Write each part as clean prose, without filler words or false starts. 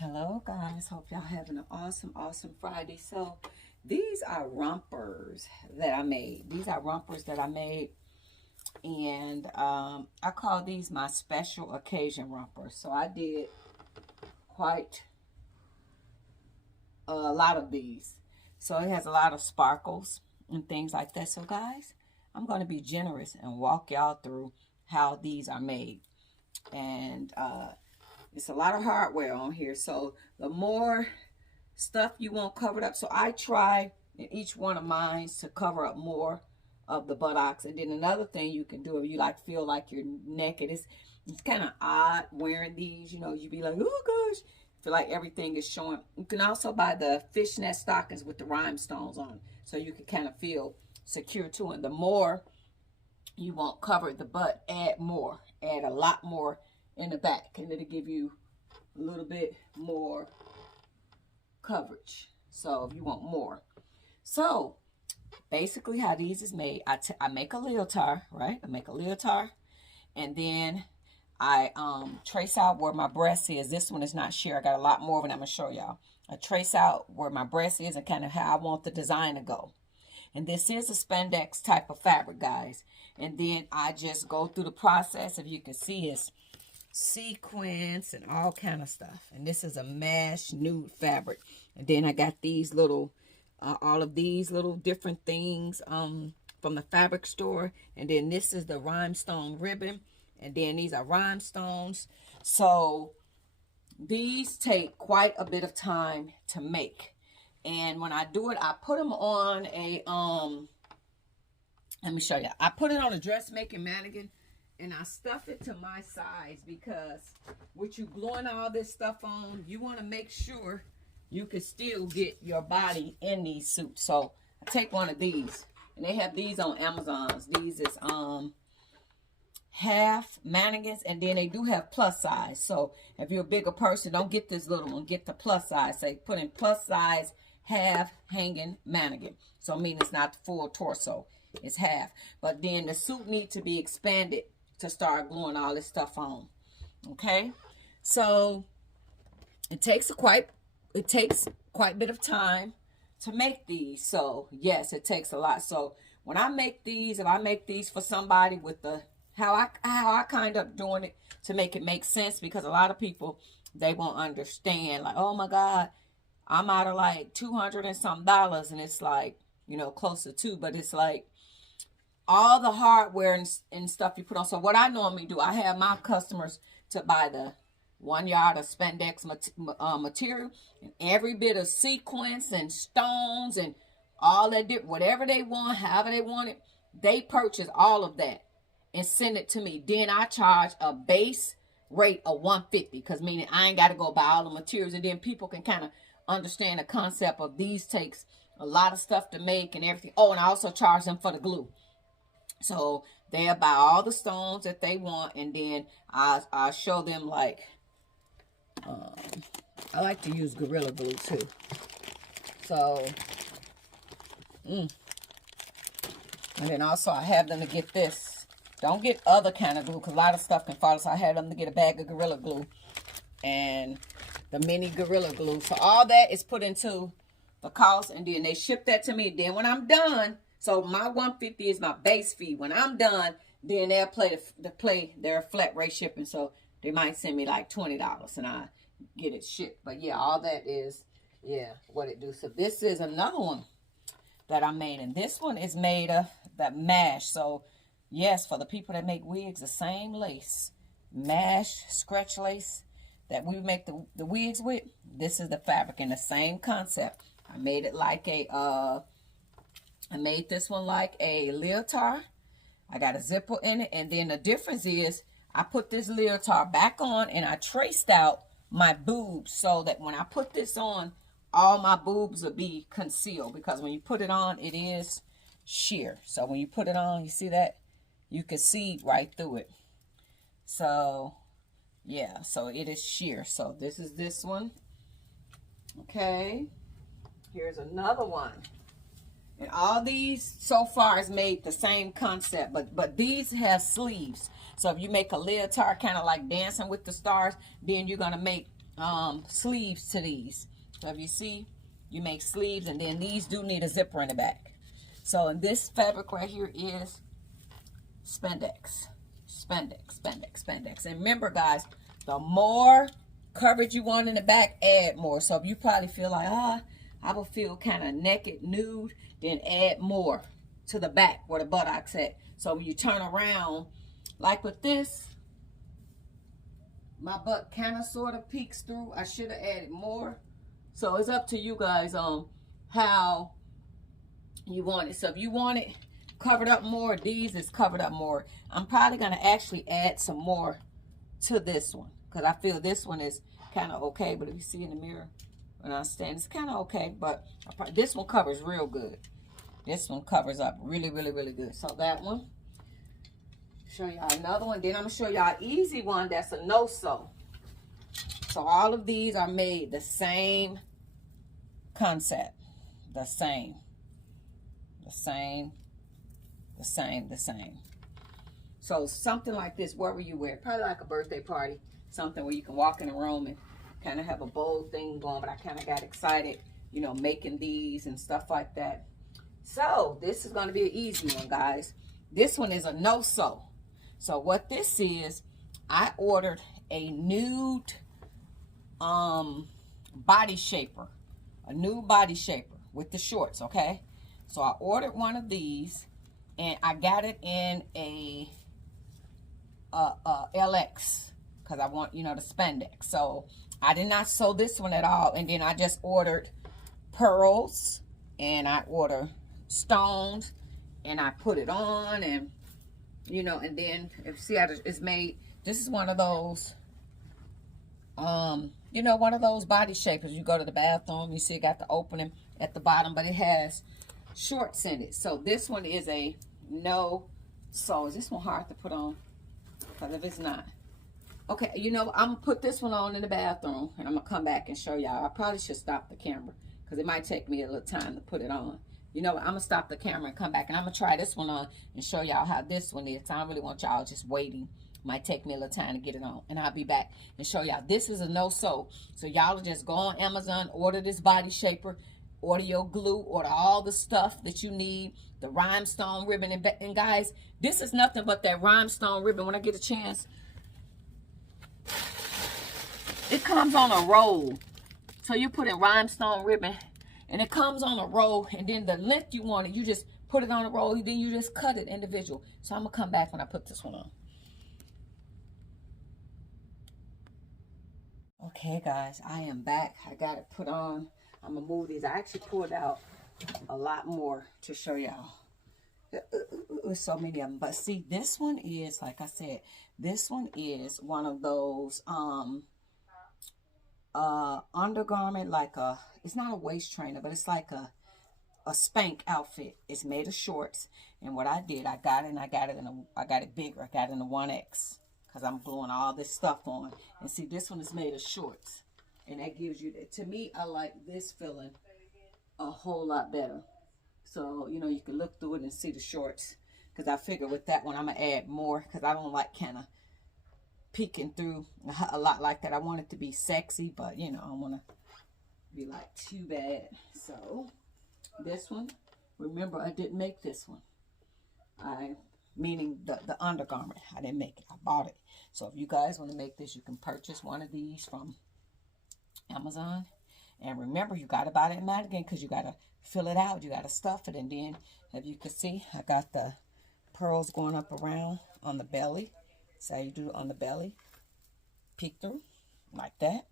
Hello guys, hope y'all having an awesome Friday. So these are rompers that I made. These are rompers that I made, and I call these my special occasion rompers. So I did quite a lot of these. So it has a lot of sparkles and things like that. So guys, I'm going to be generous and walk y'all through how these are made. And it's a lot of hardware on here, so the more stuff you want covered up. So I try in each one of mine to cover up more of the buttocks. And then another thing you can do if you like feel like you're naked, it's kind of odd wearing these. You know, you be like, oh gosh, feel like everything is showing. You can also buy the fishnet stockings with the rhinestones on, so you can kind of feel secure too. And the more you want covered the butt, add more, add a lot more in the back, and it'll give you a little bit more coverage. So if you want more. So basically how these is made, I make a leotard, right? I make a leotard, and then I trace out where my breast is. This one is not sheer. I got a lot more of it. I'm gonna show y'all. I trace out where my breast is and kind of how I want the design to go. And this is a spandex type of fabric, guys. And then I just go through the process. If you can see, it's sequins and all kind of stuff. And this is a mesh nude fabric. And then I got these little all of these little different things from the fabric store. And then this is the rhinestone ribbon, and then these are rhinestones. So these take quite a bit of time to make. And when I do it, I put them on a let me show you. I put it on a dressmaking mannequin, and I stuff it to my size, because with you gluing all this stuff on, you want to make sure you can still get your body in these suits. So I take one of these, and they have these on Amazon. These is half mannequins, and then they do have plus size. So if you're a bigger person, don't get this little one, get the plus size. Say put in plus size half hanging mannequin. So I mean, it's not the full torso, it's half. But then the suit needs to be expanded to start gluing all this stuff on. Okay, so it takes quite a bit of time to make these. So yes, it takes a lot. So when I make these, if I make these for somebody with the how I kind of doing it to make it make sense, because a lot of people, they won't understand, like, oh my God, I'm out of like $200 and some, and it's like, you know, close to $2, but it's like all the hardware and stuff you put on. So what I normally do, I have my customers to buy the 1 yard of spandex material, and every bit of sequins and stones and all that, whatever they want, however they want it, they purchase all of that and send it to me. Then I charge a base rate of $150, because meaning I ain't got to go buy all the materials, and then people can kind of understand the concept of these takes a lot of stuff to make and everything. Oh, and I also charge them for the glue. So they'll buy all the stones that they want, and then I show them, like, I like to use Gorilla Glue too. So, and then also I have them to get this. Don't get other kind of glue, because a lot of stuff can fall. So I had them to get a bag of Gorilla Glue and the mini Gorilla Glue. So all that is put into the cost, and then they ship that to me. Then when I'm done, so my $150 is my base fee. When I'm done, then they'll play their flat rate shipping. So they might send me like $20 and I get it shipped. But yeah, all that is, yeah, what it do. So this is another one that I made, and this one is made of that mesh. So yes, for the people that make wigs, the same lace, mesh, stretch lace that we make the wigs with, this is the fabric, and the same concept. I made it like I made this one like a leotard. I got a zipper in it, and then the difference is I put this leotard back on, and I traced out my boobs so that when I put this on, all my boobs will be concealed, because when you put it on, it is sheer. So when you put it on, you see that? You can see right through it. So yeah, so it is sheer. So this is this one. Okay, here's another one. And all these so far is made the same concept, but these have sleeves. So if you make a leotard kind of like Dancing with the Stars, then you're going to make sleeves to these. So if you see, you make sleeves, and then these do need a zipper in the back. So in this fabric right here is spandex, spandex, spandex, spandex. And remember, guys, the more coverage you want in the back, add more. So if you probably feel like, I will feel kind of naked, nude, then add more to the back where the buttocks at. So when you turn around, like with this, my butt kind of sort of peeks through. I should have added more. So it's up to you guys on how you want it. So if you want it covered up more, these is covered up more. I'm probably going to actually add some more to this one, because I feel this one is kind of okay. But if you see in the mirror when I stand, it's kind of okay. But this one covers real good. This one covers up really, really, really good. So that one. Show y'all another one. Then I'm going to show y'all an easy one that's a no-sew. So all of these are made the same concept. The same. The same. The same. The same. So something like this, where will you wear? Probably like a birthday party. Something where you can walk in a room and kind of have a bold thing going. But I kind of got excited, you know, making these and stuff like that. So this is going to be an easy one, guys. This one is a no-sew. So what this is, I ordered a nude body shaper. A nude body shaper with the shorts, okay? So I ordered one of these, and I got it in a LX, because I want, you know, the spandex. So I did not sew this one at all. And then I just ordered pearls, and I ordered stones, and I put it on, and you know, and then if you see how it's made, this is one of those, you know, one of those body shapers. You go to the bathroom, you see it got the opening at the bottom, but it has shorts in it. So this one is a no-sew. Is this one hard to put on? Because if it's not, okay, you know, I'm gonna put this one on in the bathroom, and I'm gonna come back and show y'all. I probably should stop the camera, because it might take me a little time to put it on. You know, I'm going to stop the camera and come back, and I'm going to try this one on and show y'all how this one is. I don't really want y'all just waiting. Might take me a little time to get it on, and I'll be back and show y'all. This is a no-sew. So y'all just go on Amazon, order this body shaper, order your glue, order all the stuff that you need, the rhinestone ribbon. And guys, this is nothing but that rhinestone ribbon. When I get a chance, it comes on a roll. So you put in rhinestone ribbon, and it comes on a roll, and then the length you want it, you just put it on a roll, then you just cut it individual. So I'm going to come back when I put this one on. Okay, guys, I am back. I got it put on. I'm going to move these. I actually pulled out a lot more to show y'all. There's so many of them. But see, this one is, like I said, this one is one of those undergarment, like a, it's not a waist trainer, but it's like a spank outfit. It's made of shorts. And what I did, I got it bigger. I got it in a 1X, because I'm gluing all this stuff on. And see, this one is made of shorts, and that gives you, to me, I like this feeling a whole lot better. So, you know, you can look through it and see the shorts, because I figure with that one I'm gonna add more, because I don't like kind of peeking through a lot like that. I want it to be sexy, but you know, I want to be like too bad. So this one, remember, I didn't make this one. Meaning the undergarment, I didn't make it, I bought it. So if you guys want to make this, you can purchase one of these from Amazon. And remember, you got to buy it in Madigan, because you got to fill it out, you got to stuff it. And then, if you can see, I got the pearls going up around on the belly. So you do it on the belly, peek through like that.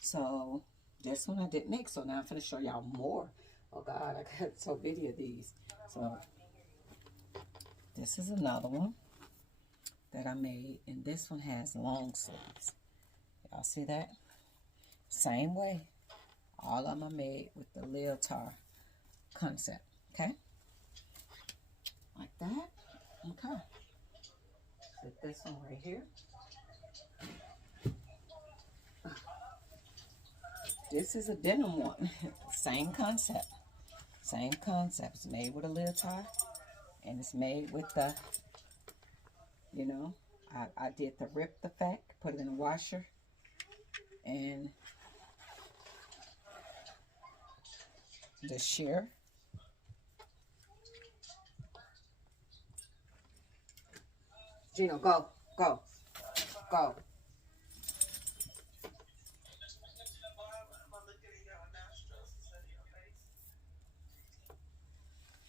So this one I didn't make. So now I'm going to show y'all more. Oh God, I got so many of these. So this is another one that I made, and this one has long sleeves. Y'all see that? Same way. All of them are made with the leotard concept. Okay, like that. Okay. Put this one right here. This is a denim one. Same concept. Same concept. It's made with a leotard, and it's made with the, you know, I did the rip the fact, put it in the washer, and the sheer. Gino, go, go, go.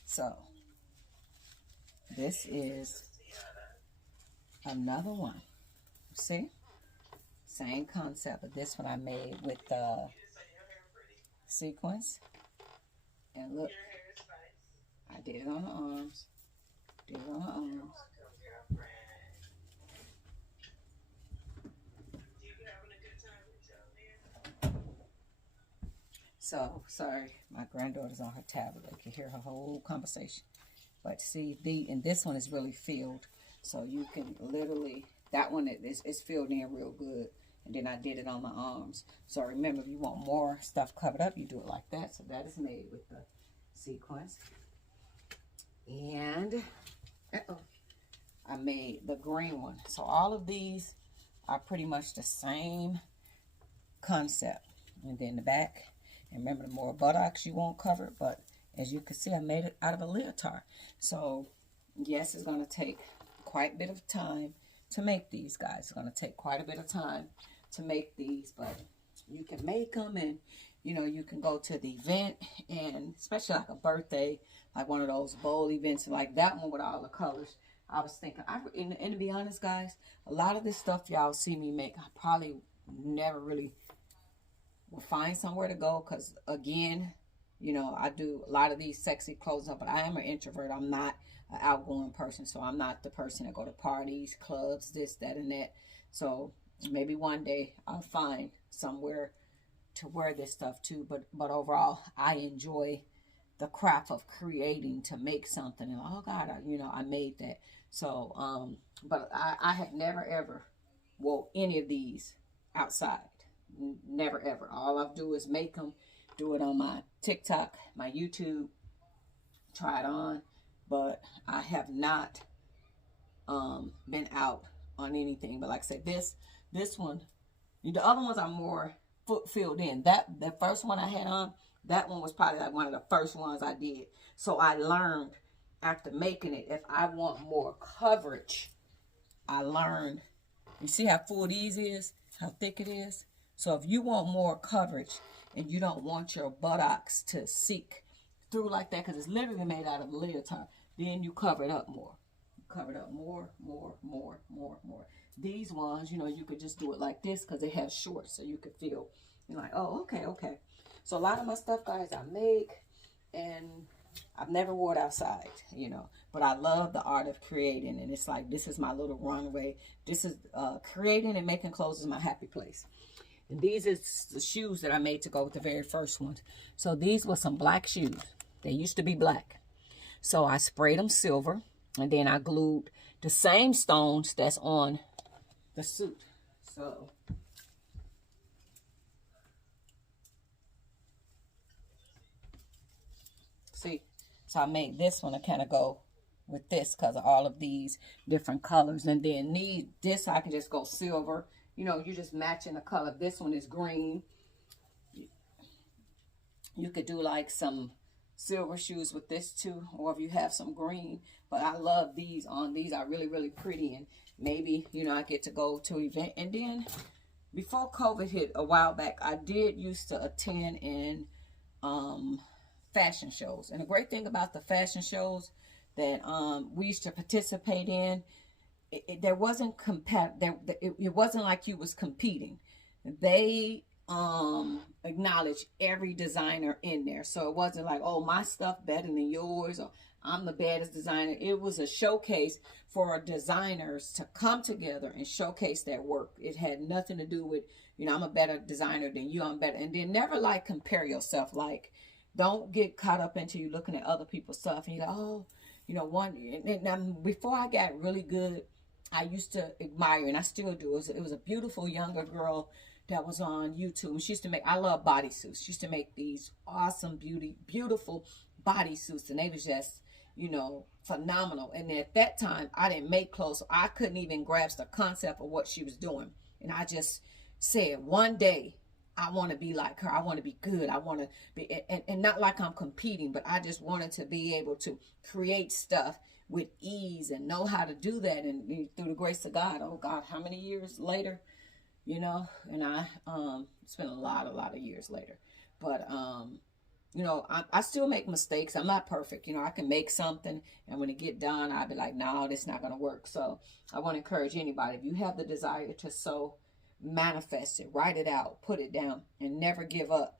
So, this is another one. See? Same concept, but this one I made with the sequins. And look, I did it on the arms. Did it on the arms. So, sorry, my granddaughter's on her tablet. I can hear her whole conversation. But see, and this one is really filled. So you can literally, that one is filled in real good. And then I did it on my arms. So remember, if you want more stuff covered up, you do it like that. So that is made with the sequins. And, I made the green one. So all of these are pretty much the same concept. And then the back. And remember, the more buttocks you won't cover it, but as you can see, I made it out of a leotard. So, yes, it's going to take quite a bit of time to make these, guys. It's going to take quite a bit of time to make these, but you can make them, and, you know, you can go to the event, and especially like a birthday, like one of those bowl events, like that one with all the colors. I was thinking, and to be honest, guys, a lot of this stuff y'all see me make, I probably never really will find somewhere to go, because again, you know, I do a lot of these sexy clothes up, but I am an introvert. I'm not an outgoing person, so I'm not the person that go to parties, clubs, this, that, and that. So maybe one day I'll find somewhere to wear this stuff too, but overall, I enjoy the craft of creating to make something, and oh God, I made that. So but I have never ever wore any of these outside. Never ever. All I do is make them, do it on my TikTok, my YouTube, try it on, but I have not been out on anything. But like I said, this one, the other ones are more filled in. The first one I had on, that one was probably like one of the first ones I did. So I learned after making it, if I want more coverage, I learned, you see how full these is, how thick it is? So if you want more coverage and you don't want your buttocks to seek through like that, because it's literally made out of leotard, then you cover it up more. Cover it up more. These ones, you know, you could just do it like this because they have shorts, so you could feel, you're like, oh, okay. So a lot of my stuff, guys, I make, and I've never wore it outside, you know, but I love the art of creating, and it's like, this is my little runway. This is creating and making clothes is my happy place. And these is the shoes that I made to go with the very first ones. So these were some black shoes. They used to be black. So I sprayed them silver, and then I glued the same stones that's on the suit. So see, so I made this one to kind of go with this because of all of these different colors. And then this I can just go silver. You know, you're just matching the color. This one is green. You could do like some silver shoes with this too, or if you have some green. But I love these on. These are really, really pretty. And maybe, you know, I get to go to an event. And then before COVID hit a while back, I did used to attend in fashion shows. And the great thing about the fashion shows that we used to participate in, there wasn't it wasn't like you was competing. They acknowledge every designer in there. So it wasn't like, oh, my stuff better than yours, or I'm the baddest designer. It was a showcase for designers to come together and showcase their work. It had nothing to do with, you know, I'm a better designer than you, I'm better. And then never like compare yourself. Like, don't get caught up into you looking at other people's stuff and you're like, oh, you know, before I got really good, I used to admire, and I still do. It was a beautiful younger girl that was on YouTube. She used to make, I love bodysuits. She used to make these awesome, beautiful bodysuits, and they was just, you know, phenomenal. And at that time, I didn't make clothes, so I couldn't even grasp the concept of what she was doing. And I just, said one day I want to be like her. I want to be good. I want to be, and not like I'm competing, but I just wanted to be able to create stuff with ease and know how to do that. And through the grace of God, oh God, how many years later, you know, and it's been a lot of years later, but, you know, I still make mistakes. I'm not perfect. You know, I can make something, and when it get done, I'll be like, no, this not going to work. So I want to encourage anybody, if you have the desire to sow, manifest it, write it out, put it down, and never give up.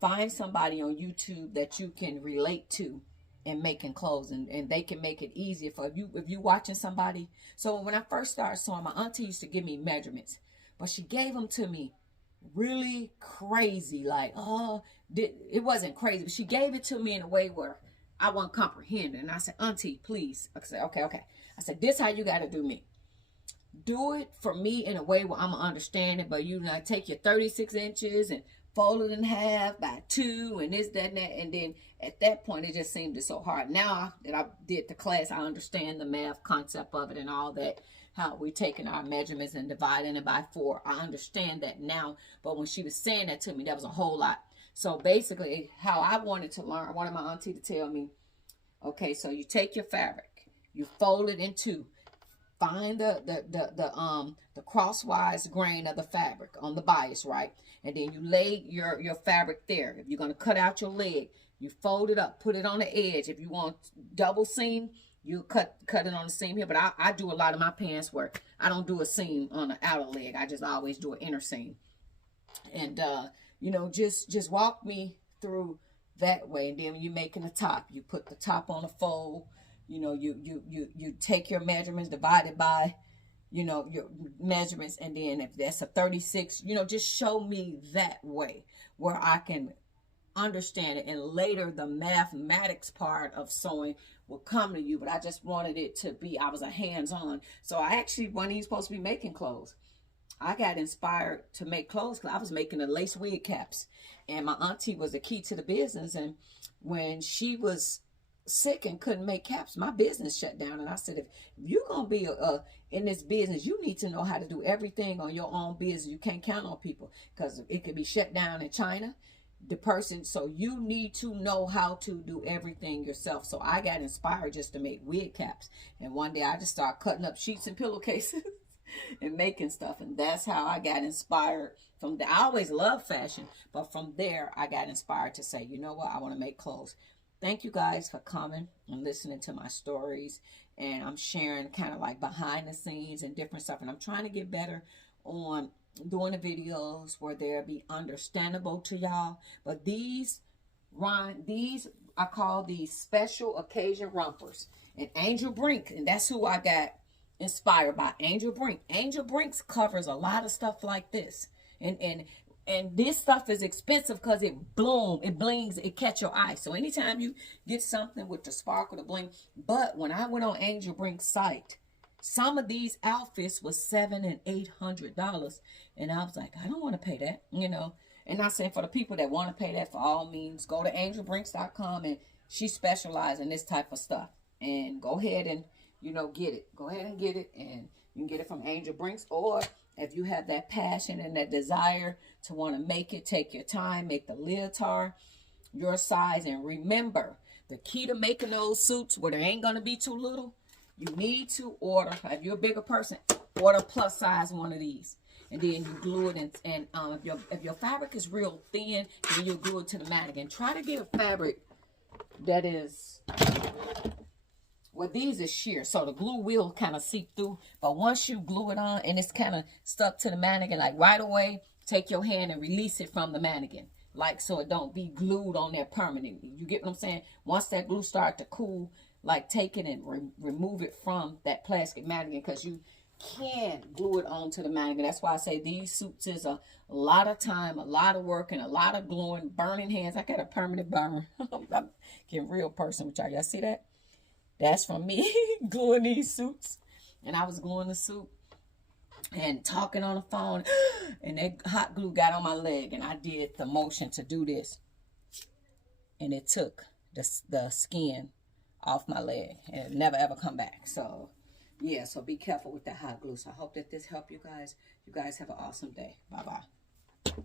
Find somebody on YouTube that you can relate to in making clothes, and they can make it easier for you if you watching somebody. So when I first started sewing, my auntie used to give me measurements, but she gave them to me really crazy, like, oh, it wasn't crazy, but she gave it to me in a way where I wasn't comprehending. And I said, auntie, please. I said, okay. I said, this how you got to do me. Do it for me in a way where I'm going to understand it, but you like take your 36 inches and fold it in half by 2 and this, that, and that. And then at that point, it just seemed so hard. Now that I did the class, I understand the math concept of it and all that, how we're taking our measurements and dividing it by 4. I understand that now, but when she was saying that to me, that was a whole lot. So basically, how I wanted to learn, I wanted my auntie to tell me, okay, so you take your fabric, you fold it in 2, find the crosswise grain of the fabric on the bias, right? And then you lay your fabric there. If you're going to cut out your leg, you fold it up, put it on the edge. If you want double seam, you cut it on the seam here. But I do a lot of my pants work. I don't do a seam on the outer leg. I just always do an inner seam. And, you know, just walk me through that way. And then when you're making the top, you put the top on a fold. You know, you take your measurements, divide it by, you know, your measurements. And then if that's a 36, you know, just show me that way where I can understand it. And later the mathematics part of sewing will come to you. But I just wanted it to be, I was a hands-on. So I actually wasn't even supposed to be making clothes. I got inspired to make clothes because I was making the lace wig caps. And my auntie was the key to the business. And when she was sick and couldn't make caps, my business shut down. And I said, if you're going to be in this business, you need to know how to do everything on your own business. You can't count on people because it could be shut down in China. So you need to know how to do everything yourself. So I got inspired just to make wig caps. And one day I just started cutting up sheets and pillowcases and making stuff. And that's how I got inspired from there. I always loved fashion, but from there I got inspired to say, you know what, I want to make clothes. Thank you guys for coming and listening to my stories. And I'm sharing kind of like behind the scenes and different stuff. And I'm trying to get better on doing the videos where they'll be understandable to y'all. But these, I call these special occasion rompers. And Angel Brink, and that's who I got inspired by, Angel Brink. Angel Brink's covers a lot of stuff like this. And this stuff is expensive because it blings, it catch your eye. So anytime you get something with the sparkle, the bling. But when I went on Angel Brink's site, some of these outfits was $700 and $800. And I was like, I don't want to pay that, you know. And I said, for the people that want to pay that, for all means, go to angelbrinks.com, and she specializes in this type of stuff. And go ahead and, you know, get it. Go ahead and get it. And you can get it from Angel Brinks, or if you have that passion and that desire to want to make it, take your time, make the leotard your size. And remember, the key to making those suits where they ain't going to be too little, you need to order, if you're a bigger person, order plus size one of these. And then you glue it in, and if your fabric is real thin, then you glue it to the mannequin. Try to get a fabric that is, well, these is sheer, so the glue will kind of seep through. But once you glue it on and it's kind of stuck to the mannequin, like right away, take your hand and release it from the mannequin, like so it don't be glued on there permanently. You get what I'm saying? Once that glue start to cool, like take it and remove it from that plastic mannequin, because you can't glue it onto the mannequin. That's why I say these suits is a lot of time, a lot of work, and a lot of gluing, burning hands. I got a permanent burn. I'm getting real personal with y'all. Y'all see that? That's from me gluing these suits. And I was gluing the suit and talking on the phone, and that hot glue got on my leg, and I did the motion to do this, and it took the skin off my leg, and it never ever come back. So Yeah, so be careful with that hot glue. So I hope that this helped you guys. You guys have an awesome day. Bye-bye.